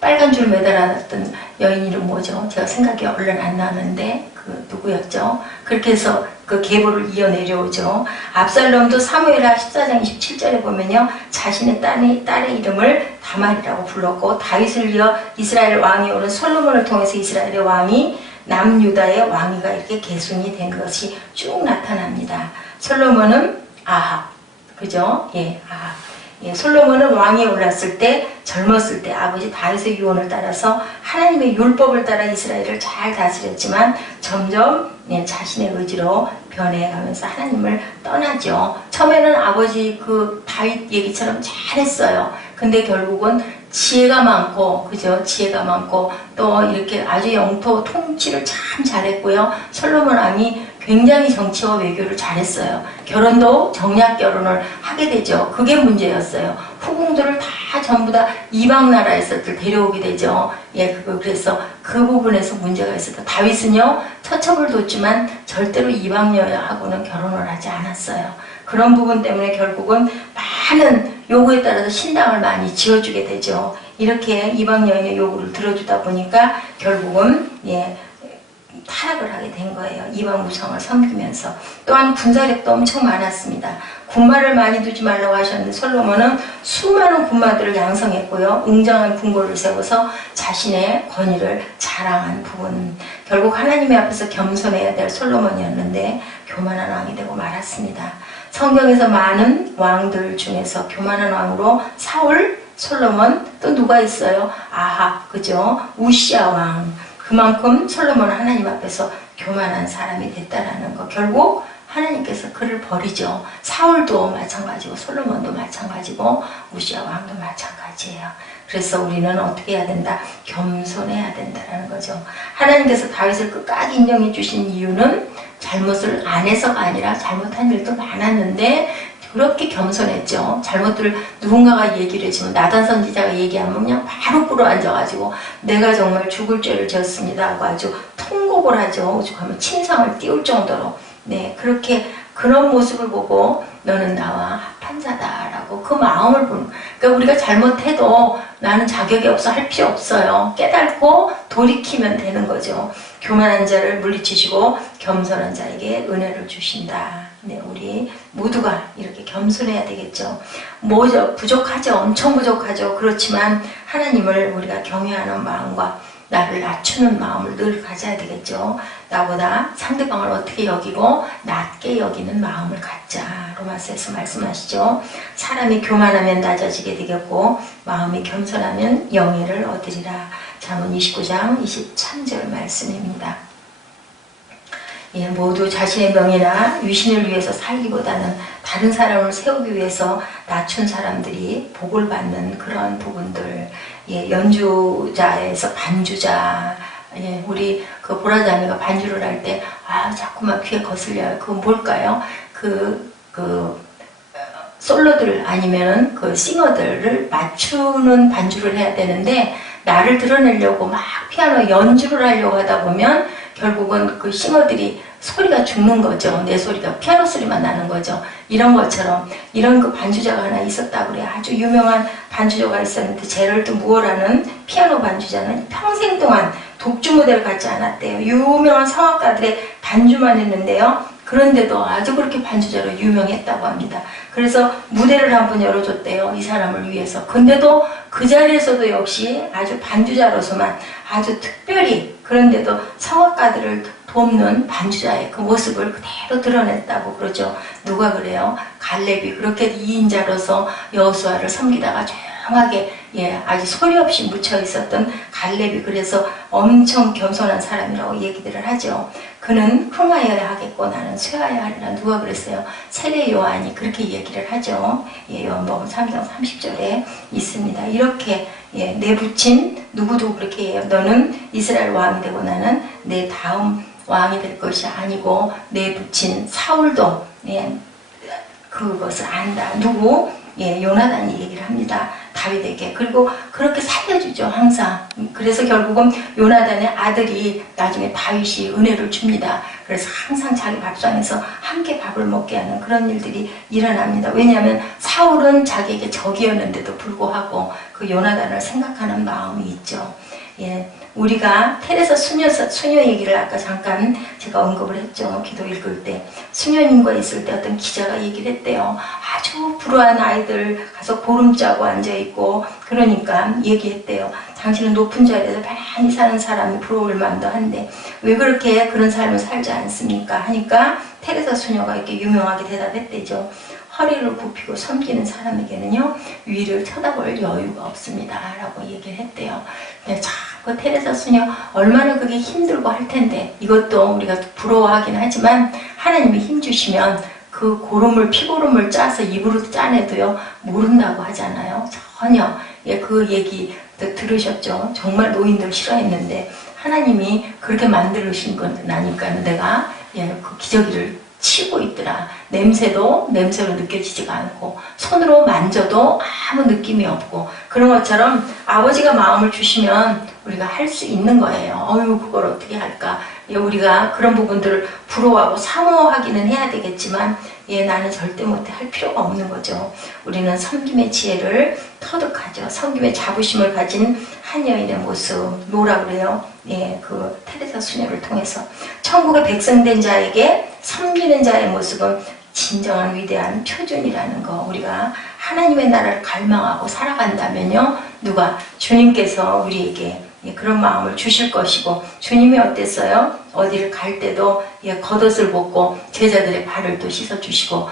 빨간 줄 매달아놨던 여인 이름 뭐죠? 제가 생각이 얼른 안 나는데, 누구였죠? 그렇게 해서 그 계보를 이어 내려오죠. 압살롬도 사무엘하 14장 27절에 보면요, 자신의 딸의 이름을 다말이라고 불렀고, 다윗을 이어 이스라엘 왕이 오른 솔로몬을 통해서 이스라엘의 왕이 남유다의 왕위가 이렇게 계승이 된 것이 쭉 나타납니다. 솔로몬은 아합, 그죠? 아합. 솔로몬은 왕위에 올랐을 때, 젊었을 때 아버지 다윗의 유언을 따라서 하나님의 율법을 따라 이스라엘을 잘 다스렸지만 점점 자신의 의지로 변해가면서 하나님을 떠나죠. 처음에는 아버지 다윗 얘기처럼 잘했어요. 근데 결국은 지혜가 많고, 그죠? 지혜가 많고, 또 이렇게 아주 영토 통치를 참 잘했고요. 솔로몬 왕이 굉장히 정치와 외교를 잘했어요. 결혼도 정략 결혼을 하게 되죠. 그게 문제였어요. 후궁들을 다 전부 다 이방 나라에서 데려오게 되죠. 그래서 그 부분에서 문제가 있었다. 다윗은요, 처첩을 뒀지만 절대로 이방 여자하고는 결혼을 하지 않았어요. 그런 부분 때문에 결국은 많은 요구에 따라서 신당을 많이 지어주게 되죠. 이렇게 이방 여인의 요구를 들어주다 보니까 결국은 타락을 하게 된 거예요. 이방 우상을 섬기면서. 또한 군사력도 엄청 많았습니다. 군마를 많이 두지 말라고 하셨는데 솔로몬은 수많은 군마들을 양성했고요. 웅장한 궁궐을 세워서 자신의 권위를 자랑한 부분. 결국 하나님의 앞에서 겸손해야 될 솔로몬이었는데 교만한 왕이 되고 말았습니다. 성경에서 많은 왕들 중에서 교만한 왕으로 사울, 솔로몬, 또 누가 있어요? 아합, 그죠? 우시아 왕. 그만큼 솔로몬은 하나님 앞에서 교만한 사람이 됐다라는 거. 결국 하나님께서 그를 버리죠. 사울도 마찬가지고 솔로몬도 마찬가지고 우시아 왕도 마찬가지예요. 그래서 우리는 어떻게 해야 된다? 겸손해야 된다라는 거죠. 하나님께서 다윗을 끝까지 인정해 주신 이유는 잘못을 안 해서가 아니라 잘못한 일도 많았는데 그렇게 겸손했죠. 잘못들을 누군가가 얘기를 해주면, 나단 선지자가 얘기하면 그냥 바로 꿇어앉아가지고 내가 정말 죽을 죄를 지었습니다 하고 아주 통곡을 하죠. 오죽하면 침상을 띄울 정도로. 그렇게 그런 모습을 보고 너는 나와 합한 자다라고 그 마음을 보는. 그러니까 우리가 잘못해도 나는 자격이 없어 할 필요 없어요. 깨닫고 돌이키면 되는 거죠. 교만한 자를 물리치시고 겸손한 자에게 은혜를 주신다. 우리 모두가 이렇게 겸손해야 되겠죠. 뭐죠? 부족하죠. 엄청 부족하죠. 그렇지만 하나님을 우리가 경외하는 마음과 나를 낮추는 마음을 늘 가져야 되겠죠. 나보다 상대방을 어떻게 여기고 낮게 여기는 마음을 갖자. 로마서에서 말씀하시죠. 사람이 교만하면 낮아지게 되겠고 마음이 겸손하면 영예를 얻으리라. 잠언 29장 23절 말씀입니다. 모두 자신의 명예나 위신을 위해서 살기보다는 다른 사람을 세우기 위해서 낮춘 사람들이 복을 받는 그런 부분들. 연주자에서 반주자. 우리 그 보라자매가 반주를 할 때 자꾸만 귀에 거슬려요. 그건 뭘까요? 솔로들 아니면 그 싱어들을 맞추는 반주를 해야 되는데 나를 드러내려고 막 피아노 연주를 하려고 하다 보면 결국은 그 싱어들이 소리가 죽는 거죠. 내 소리가 피아노 소리만 나는 거죠. 이런 것처럼 이런 그 반주자가 하나 있었다고 그래요. 아주 유명한 반주자가 있었는데 제럴드 무어라는 피아노 반주자는 평생 동안 독주 무대를 갖지 않았대요. 유명한 성악가들의 반주만 했는데요. 그런데도 아주 그렇게 반주자로 유명했다고 합니다. 그래서 무대를 한번 열어줬대요. 이 사람을 위해서. 근데도 그 자리에서도 역시 아주 반주자로서만 아주 특별히 그런데도 성악가들을 돕는 반주자의 그 모습을 그대로 드러냈다고 그러죠. 누가 그래요? 갈렙이 그렇게 2인자로서 여호수아를 섬기다가 조용하게 아주 소리 없이 묻혀 있었던 갈렙이 그래서 엄청 겸손한 사람이라고 얘기들을 하죠. 그는 흠하여야 하겠고 나는 쇠하여야 하리라. 누가 그랬어요? 세례 요한이 그렇게 얘기를 하죠. 요한복음 3장 30절에 있습니다. 이렇게 내붙인 누구도 그렇게 해요. 너는 이스라엘 왕이 되고 나는 내 다음 왕이 될 것이 아니고 내붙인 사울도 그것을 안다. 누구? 요나단이 얘기를 합니다. 다윗에게. 그리고 그렇게 살려주죠. 항상. 그래서 결국은 요나단의 아들이 나중에 다윗이 은혜를 줍니다. 그래서 항상 자기 밥상에서 함께 밥을 먹게 하는 그런 일들이 일어납니다. 왜냐하면 사울은 자기에게 적이었는데도 불구하고 그 요나단을 생각하는 마음이 있죠. 우리가 테레사 수녀 얘기를 아까 잠깐 제가 언급을 했죠. 기도 읽을 때. 수녀님과 있을 때 어떤 기자가 얘기를 했대요. 아주 불우한 아이들 가서 보름 짜고 앉아있고 그러니까 얘기했대요. 당신은 높은 자리에서 편안히 사는 사람이 부러울 만도 한데 왜 그렇게 그런 삶을 살지 않습니까? 하니까 테레사 수녀가 이렇게 유명하게 대답했대죠. 허리를 굽히고 섬기는 사람에게는요 위를 쳐다볼 여유가 없습니다 라고 얘기를 했대요. 자꾸 테레사 수녀 얼마나 그게 힘들고 할 텐데 이것도 우리가 부러워하긴 하지만 하나님이 힘 주시면 그 고름을 피고름을 짜서 입으로 짜내도요 모른다고 하잖아요. 전혀 그 얘기 들으셨죠? 정말 노인들 싫어했는데 하나님이 그렇게 만들으신 거나니까 내가 그 기저귀를 치고 있더라. 냄새로 느껴지지가 않고 손으로 만져도 아무 느낌이 없고 그런 것처럼 아버지가 마음을 주시면 우리가 할 수 있는 거예요. 그걸 어떻게 할까? 우리가 그런 부분들을 부러워하고 사모하기는 해야 되겠지만 나는 절대 못해 할 필요가 없는 거죠. 우리는 섬김의 지혜를 터득하죠. 섬김의 자부심을 가진 한 여인의 모습 뭐라 그래요? 그 테레사 수녀를 통해서 천국의 백성된 자에게 섬기는 자의 모습은 진정한 위대한 표준이라는 거. 우리가 하나님의 나라를 갈망하고 살아간다면요 누가 주님께서 우리에게 그런 마음을 주실 것이고 주님이 어땠어요? 어디를 갈 때도 겉옷을 벗고 제자들의 발을 또 씻어주시고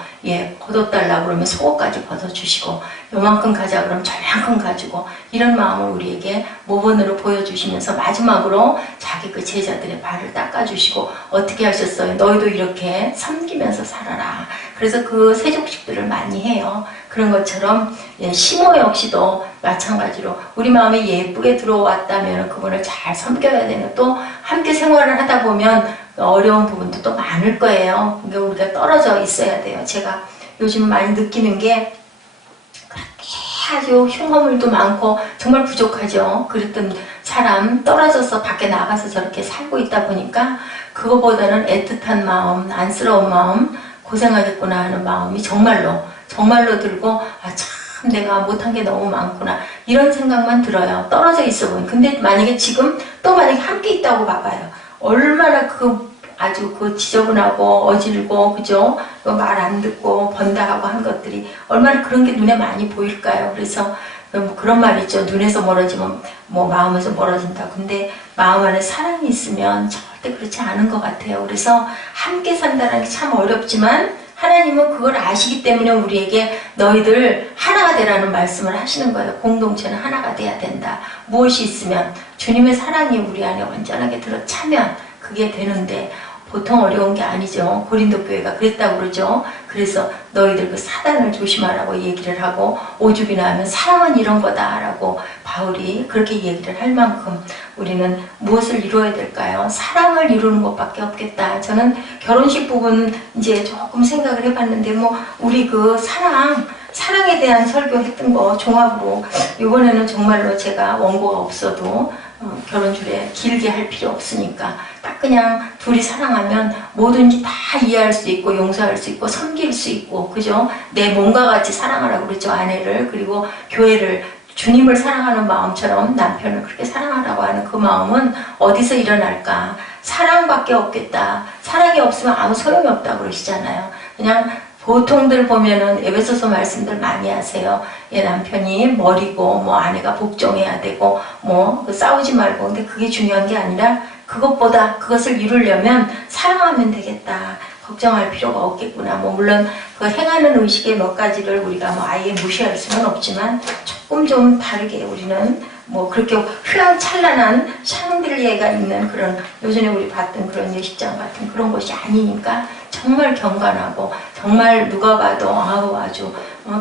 겉옷 달라고 그러면 속옷까지 벗어주시고 요만큼 가자 그러면 저만큼 가지고 이런 마음을 우리에게 모범으로 보여주시면서 마지막으로 자기 그 제자들의 발을 닦아주시고 어떻게 하셨어요? 너희도 이렇게 섬기면서 살아라. 그래서 그 세족식들을 많이 해요. 그런 것처럼 시모 역시도 마찬가지로 우리 마음에 예쁘게 들어왔다면 그분을 잘 섬겨야 되는 또 함께 생활을 하다 보면 어려운 부분도 또 많을 거예요. 그러니까 우리가 떨어져 있어야 돼요. 제가 요즘 많이 느끼는 게 그렇게 아주 흉허물도 많고 정말 부족하죠. 그랬던 사람 떨어져서 밖에 나가서 저렇게 살고 있다 보니까 그거보다는 애틋한 마음, 안쓰러운 마음, 고생하겠구나 하는 마음이 정말로 들고 참 내가 못한 게 너무 많구나 이런 생각만 들어요. 떨어져 있어 보니. 근데 만약에 지금 또 만약에 함께 있다고 봐봐요. 얼마나 아주 지저분하고 어질고 그죠? 말 안 듣고 번다하고 한 것들이 얼마나 그런 게 눈에 많이 보일까요? 그래서 그런 말 있죠. 눈에서 멀어지면 마음에서 멀어진다. 근데 마음 안에 사랑이 있으면 절대 그렇지 않은 것 같아요. 그래서 함께 산다는 게 참 어렵지만 하나님은 그걸 아시기 때문에 우리에게 너희들 하나가 되라는 말씀을 하시는 거예요. 공동체는 하나가 돼야 된다. 무엇이 있으면 주님의 사랑이 우리 안에 완전하게 들어차면 그게 되는데 보통 어려운 게 아니죠. 고린도 교회가 그랬다고 그러죠. 그래서 너희들 그 사단을 조심하라고 얘기를 하고 오죽이나 하면 사랑은 이런 거다라고 바울이 그렇게 얘기를 할 만큼 우리는 무엇을 이루어야 될까요? 사랑을 이루는 것밖에 없겠다. 저는 결혼식 부분 이제 조금 생각을 해봤는데 우리 그 사랑 사랑에 대한 설교했던 거 종합으로 이번에는 정말로 제가 원고가 없어도 결혼주례 길게 할 필요 없으니까 딱 그냥 둘이 사랑하면 뭐든지 다 이해할 수 있고 용서할 수 있고 섬길 수 있고 그죠? 내 몸과 같이 사랑하라고 그랬죠. 아내를 그리고 교회를 주님을 사랑하는 마음처럼 남편을 그렇게 사랑하라고 하는 그 마음은 어디서 일어날까? 사랑밖에 없겠다. 사랑이 없으면 아무 소용이 없다고 그러시잖아요. 그냥 보통들 보면은 에베소서 말씀들 많이 하세요. 예, 남편이 머리고 뭐 아내가 복종해야 되고 뭐 싸우지 말고 근데 그게 중요한 게 아니라 그것보다 그것을 이루려면 사랑하면 되겠다. 걱정할 필요가 없겠구나. 뭐 물론 그 행하는 의식의 몇 가지를 우리가 뭐 아예 무시할 수는 없지만 조금 좀 다르게 우리는 뭐 그렇게 휘황찬란한 샹들리에가 있는 그런 요전에 우리 봤던 그런 예식장 같은 그런 곳이 아니니까 정말 경건하고 정말 누가 봐도 아주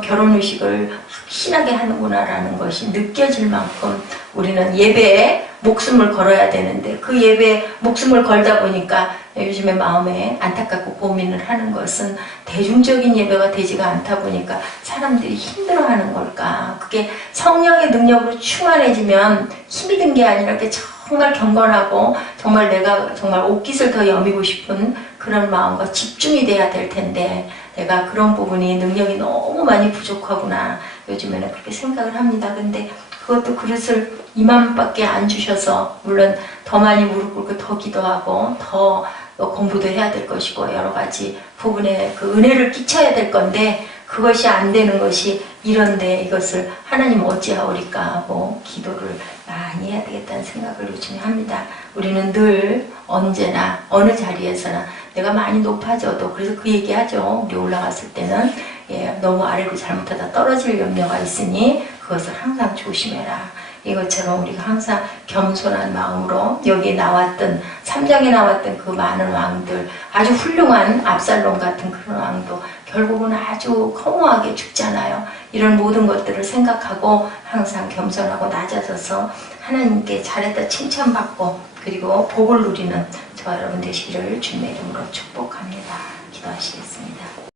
결혼의식을 확실하게 하는구나라는 것이 느껴질 만큼 우리는 예배에 목숨을 걸어야 되는데 그 예배에 목숨을 걸다 보니까 요즘에 마음에 안타깝고 고민을 하는 것은 대중적인 예배가 되지가 않다 보니까 사람들이 힘들어하는 걸까. 그게 성령의 능력으로 충만해지면 힘이 든 게 아니라 이렇게 정말 경건하고 정말 내가 정말 옷깃을 더 여미고 싶은 그런 마음과 집중이 돼야 될 텐데 내가 그런 부분이 능력이 너무 많이 부족하구나 요즘에는 그렇게 생각을 합니다. 근데 그것도 그릇을 이만밖에 안 주셔서 물론 더 많이 무릎 꿇고 더 기도하고 더 공부도 해야 될 것이고 여러 가지 부분에 그 은혜를 끼쳐야 될 건데 그것이 안 되는 것이 이런데 이것을 하나님 어찌하오리까 하고 기도를 많이 해야 되겠다는 생각을 요즘에 합니다. 우리는 늘 언제나 어느 자리에서나 내가 많이 높아져도 그래서 그 얘기하죠. 우리 올라갔을 때는 너무 아래로 잘못하다 떨어질 염려가 있으니 그것을 항상 조심해라. 이것처럼 우리가 항상 겸손한 마음으로 여기에 나왔던 3장에 나왔던 그 많은 왕들 아주 훌륭한 압살롬 같은 그런 왕도 결국은 아주 허무하게 죽잖아요. 이런 모든 것들을 생각하고 항상 겸손하고 낮아져서 하나님께 잘했다 칭찬받고 그리고 복을 누리는 저와 여러분 되시기를 주님의 이름으로 축복합니다. 기도하시겠습니다.